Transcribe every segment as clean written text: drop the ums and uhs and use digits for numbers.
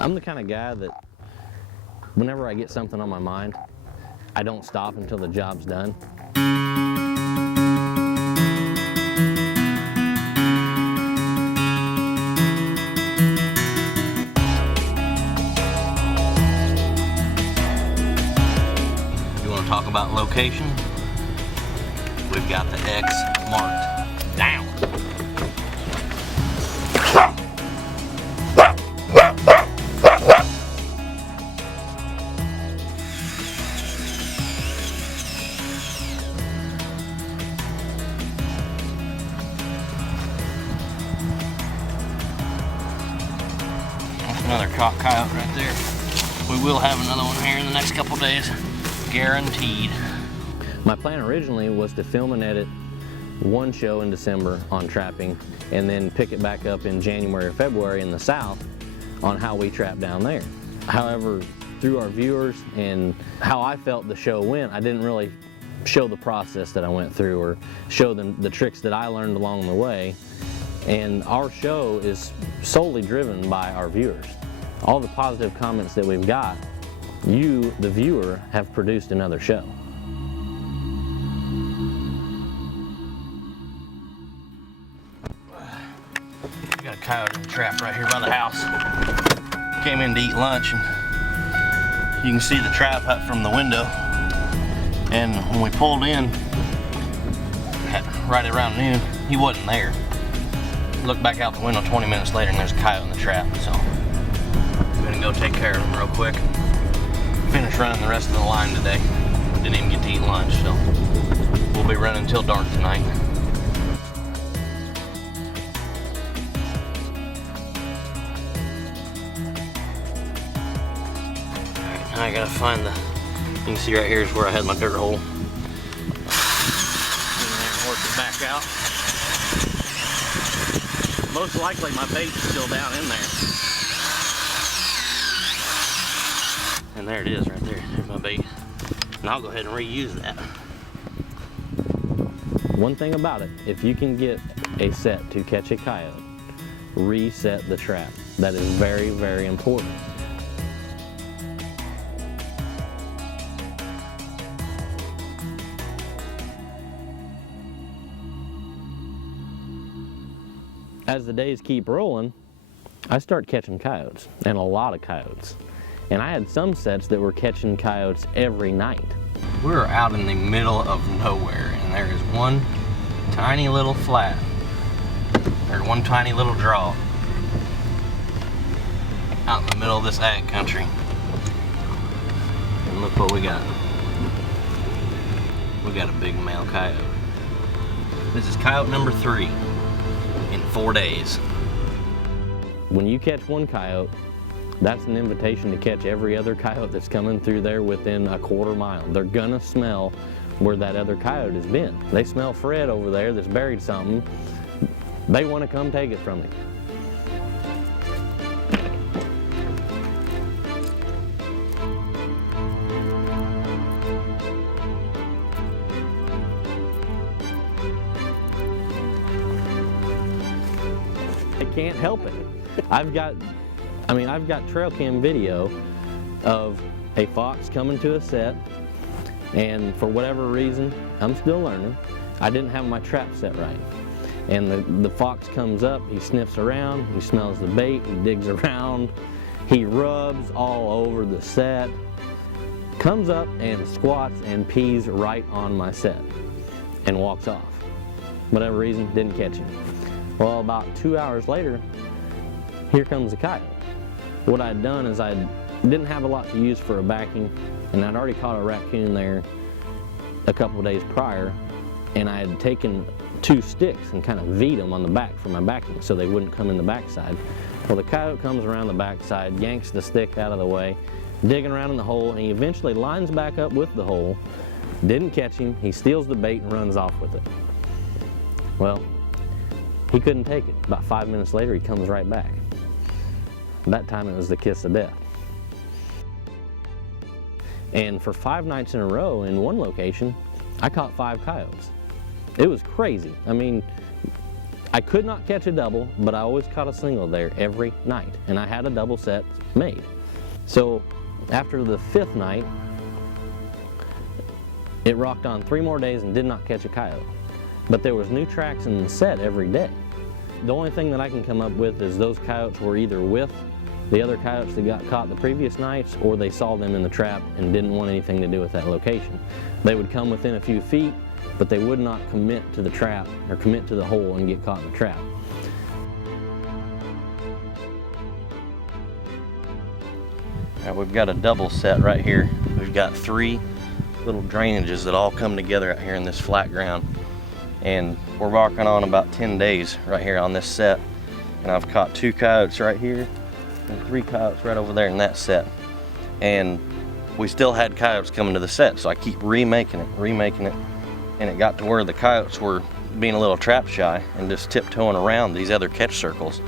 I'm the kind of guy that whenever I get something on my mind, I don't stop until the job's done. You want to talk about location? We've got the X marked down. Another cock coyote right there. We will have another one here in the next couple days, guaranteed. My plan originally was to film and edit one show in December on trapping and then pick it back up in January or February in the South on how we trap down there. However, through our viewers and how I felt the show went, I didn't really show the process that I went through or show them the tricks that I learned along the way. And our show is solely driven by our viewers. All the positive comments that we've got, you, the viewer, have produced another show. We got a coyote in the trap right here by the house. Came in to eat lunch, and you can see the trap hut from the window. And when we pulled in, right around noon, he wasn't there. Looked back out the window 20 minutes later, and there's a coyote in the trap. So I'm gonna go take care of him real quick. Finish running the rest of the line today. Didn't even get to eat lunch, so we'll be running until dark tonight. Alright, now I gotta find the, you can see right here is where I had my dirt hole. Get in there and work it back out. Most likely my bait's still down in there. And there it is right there. There's my bait. And I'll go ahead and reuse that. One thing about it, if you can get a set to catch a coyote, reset the trap. That is very, very important. As the days keep rolling, I start catching coyotes, and a lot of coyotes. And I had some sets that were catching coyotes every night. We're out in the middle of nowhere, and there is one tiny little flat, or one tiny little draw, out in the middle of this ag country. And look what we got. We got a big male coyote. This is coyote number 3. In 4 days. When you catch one coyote, that's an invitation to catch every other coyote that's coming through there within a quarter mile. They're gonna smell where that other coyote has been. They smell Fred over there that's buried something. They want to come take it from him. I can't help it. I've got trail cam video of a fox coming to a set, and for whatever reason, I'm still learning, I didn't have my trap set right. And the fox comes up, he sniffs around, he smells the bait, he digs around, he rubs all over the set, comes up and squats and pees right on my set and walks off. Whatever reason, didn't catch him. Well, about 2 hours later, here comes a coyote. What I'd done is I didn't have a lot to use for a backing, and I'd already caught a raccoon there a couple of days prior, and I had taken 2 sticks and kind of V'd them on the back for my backing so they wouldn't come in the backside. Well, the coyote comes around the backside, yanks the stick out of the way, digging around in the hole, and he eventually lines back up with the hole. Didn't catch him, he steals the bait and runs off with it. Well, he couldn't take it. About 5 minutes later, he comes right back. That time it was the kiss of death. And for 5 nights in a row in one location, I caught 5 coyotes. It was crazy. I mean, I could not catch a double, but I always caught a single there every night, and I had a double set made. So after the 5th night, it rocked on 3 more days and did not catch a coyote. But there was new tracks in the set every day. The only thing that I can come up with is those coyotes were either with the other coyotes that got caught the previous nights, or they saw them in the trap and didn't want anything to do with that location. They would come within a few feet, but they would not commit to the trap or commit to the hole and get caught in the trap. All right, we've got a double set right here. We've got 3 little drainages that all come together out here in this flat ground. And we're walking on about 10 days right here on this set. And I've caught 2 coyotes right here and 3 coyotes right over there in that set. And we still had coyotes coming to the set, so I keep remaking it. And it got to where the coyotes were being a little trap shy and just tiptoeing around these other catch circles.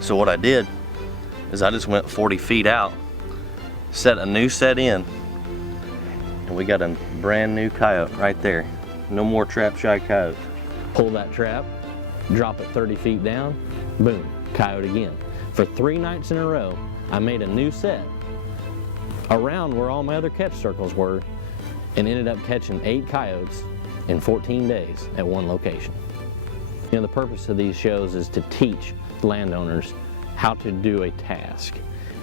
So what I did is I just went 40 feet out, set a new set in, and we got a brand new coyote right there. No more trap shy coyotes. Pull that trap, drop it 30 feet down, boom, coyote again. For 3 nights in a row, I made a new set around where all my other catch circles were and ended up catching 8 coyotes in 14 days at one location. You know, the purpose of these shows is to teach landowners how to do a task.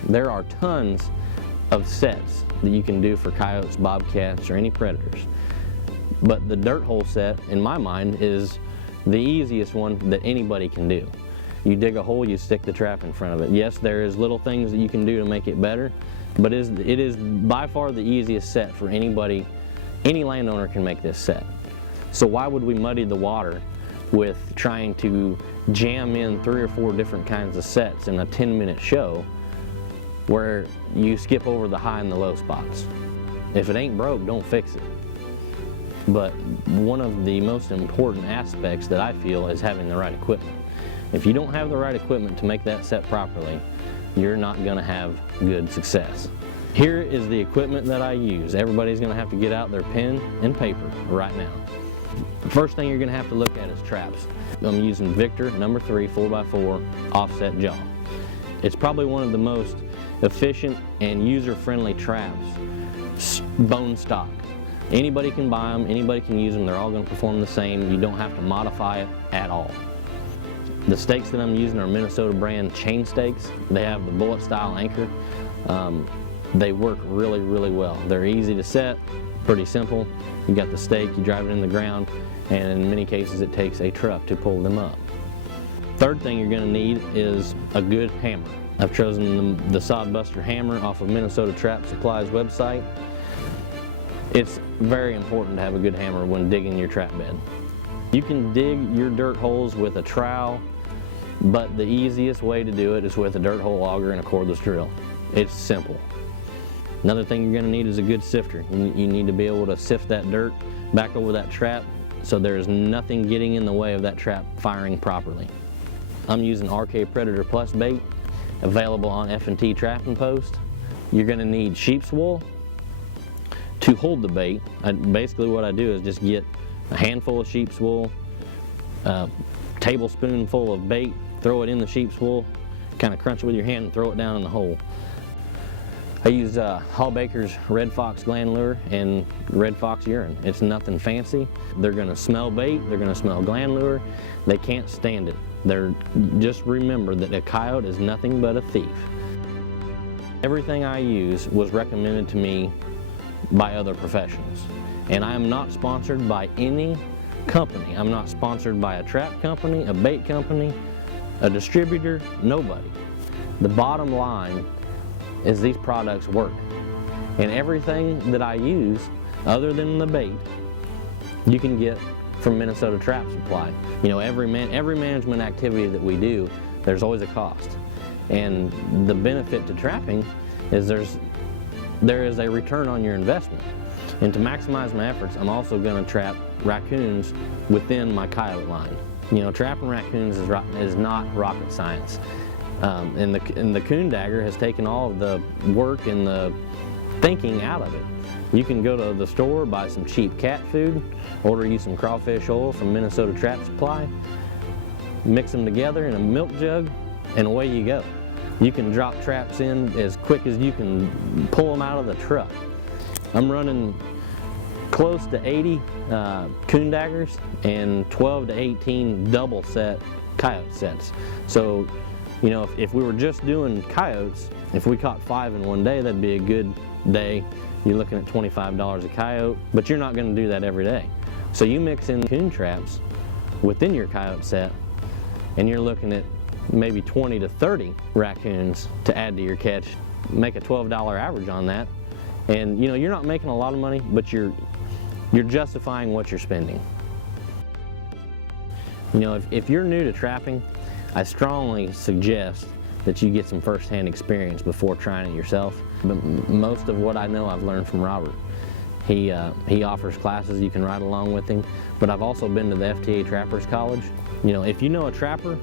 There are tons of sets that you can do for coyotes, bobcats, or any predators. But the dirt hole set, in my mind, is the easiest one that anybody can do. You dig a hole, you stick the trap in front of it. Yes, there is little things that you can do to make it better, but it is by far the easiest set for anybody. Any landowner can make this set. So why would we muddy the water with trying to jam in 3 or 4 different kinds of sets in a 10-minute show where you skip over the high and the low spots? If it ain't broke, don't fix it. But one of the most important aspects that I feel is having the right equipment. If you don't have the right equipment to make that set properly, you're not going to have good success. Here is the equipment that I use. Everybody's going to have to get out their pen and paper right now. The first thing you're going to have to look at is traps. I'm using Victor number 3 4x4 offset jaw. It's probably one of the most efficient and user-friendly traps, bone stock. Anybody can buy them, anybody can use them, they're all going to perform the same. You don't have to modify it at all. The stakes that I'm using are Minnesota brand chain stakes. They have the bullet style anchor. They work really, really well. They're easy to set, pretty simple. You got the stake, you drive it in the ground, and in many cases it takes a truck to pull them up. Third thing you're going to need is a good hammer. I've chosen the Sodbuster hammer off of Minnesota Trap Supply's website. It's very important to have a good hammer when digging your trap bed. You can dig your dirt holes with a trowel, but the easiest way to do it is with a dirt hole auger and a cordless drill. It's simple. Another thing you're going to need is a good sifter. You need to be able to sift that dirt back over that trap so there's nothing getting in the way of that trap firing properly. I'm using RK Predator Plus bait, available on F&T Trapping Post. You're going to need sheep's wool to hold the bait. Basically what I do is just get a handful of sheep's wool, a tablespoonful of bait, throw it in the sheep's wool, kind of crunch it with your hand and throw it down in the hole. I use Hall Baker's Red Fox gland lure and Red Fox urine. It's nothing fancy. They're gonna smell bait, they're gonna smell gland lure. They can't stand it. Just remember that a coyote is nothing but a thief. Everything I use was recommended to me by other professionals. And I am not sponsored by any company. I'm not sponsored by a trap company, a bait company, a distributor, nobody. The bottom line is these products work. And everything that I use, other than the bait, you can get from Minnesota Trap Supply. You know, every management activity that we do, there's always a cost. And the benefit to trapping is there is a return on your investment. And to maximize my efforts, I'm also going to trap raccoons within my coyote line. You know, trapping raccoons is not rocket science. And the coon dagger has taken all of the work and the thinking out of it. You can go to the store, buy some cheap cat food, order you some crawfish oil from Minnesota Trap Supply, mix them together in a milk jug, and away you go. You can drop traps in as quick as you can pull them out of the truck. I'm running close to 80 coon daggers and 12 to 18 double set coyote sets. So, you know, if we were just doing coyotes, if we caught 5 in one day, that'd be a good day. You're looking at $25 a coyote, but you're not going to do that every day. So you mix in coon traps within your coyote set, and you're looking at maybe 20 to 30 raccoons to add to your catch. Make a $12 average on that, and you know, you're not making a lot of money, but you're justifying what you're spending. You know, if you're new to trapping, I strongly suggest that you get some first-hand experience before trying it yourself. But most of what I know I've learned from Robert. He offers classes, you can ride along with him, but I've also been to the FTA Trappers College. You know, if you know a trapper,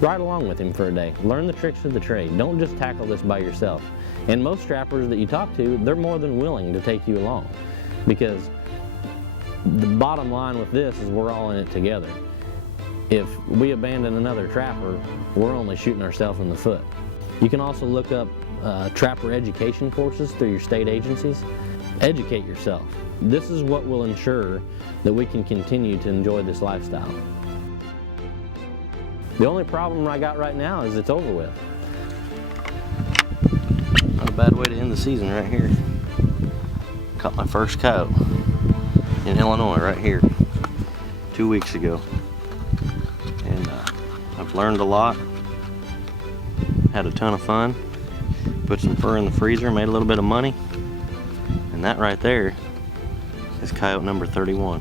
ride along with him for a day. Learn the tricks of the trade. Don't just tackle this by yourself. And most trappers that you talk to, they're more than willing to take you along, because the bottom line with this is we're all in it together. If we abandon another trapper, we're only shooting ourselves in the foot. You can also look up trapper education courses through your state agencies. Educate yourself. This is what will ensure that we can continue to enjoy this lifestyle. The only problem I got right now is it's over with. Not a bad way to end the season right here. Caught my first coyote in Illinois right here 2 weeks ago. And I've learned a lot, had a ton of fun, put some fur in the freezer, made a little bit of money, and that right there is coyote number 31.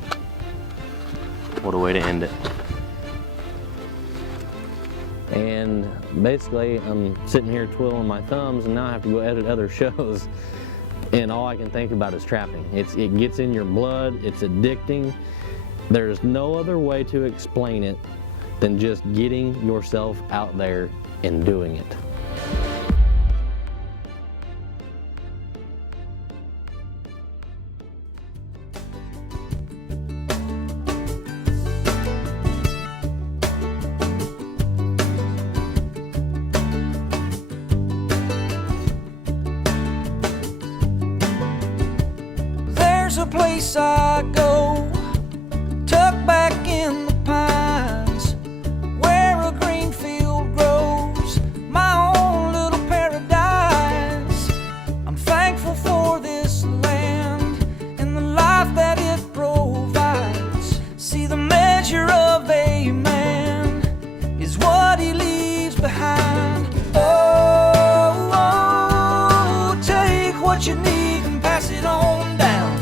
What a way to end it. And basically I'm sitting here twiddling my thumbs, and now I have to go edit other shows, and all I can think about is trapping. It gets in your blood, it's addicting. There's no other way to explain it than just getting yourself out there and doing it. There's a place I go, tucked back in the pines, where a green field grows, my own little paradise. I'm thankful for this land and the life that it provides. See, the measure of a man is what he leaves behind. Oh, oh, take what you need and pass it on down.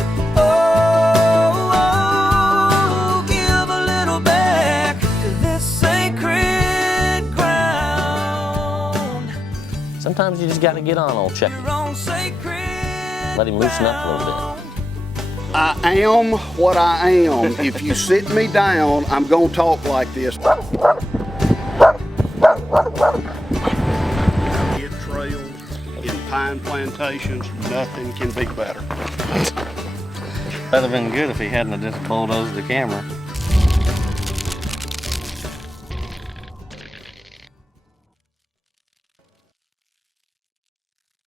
Sometimes you just got to get on old Checker. Let him loosen up a little bit. I am what I am. If you sit me down, I'm going to talk like this. In trails, in pine plantations, nothing can be better. That'd have been good if he hadn't just bulldozed the camera.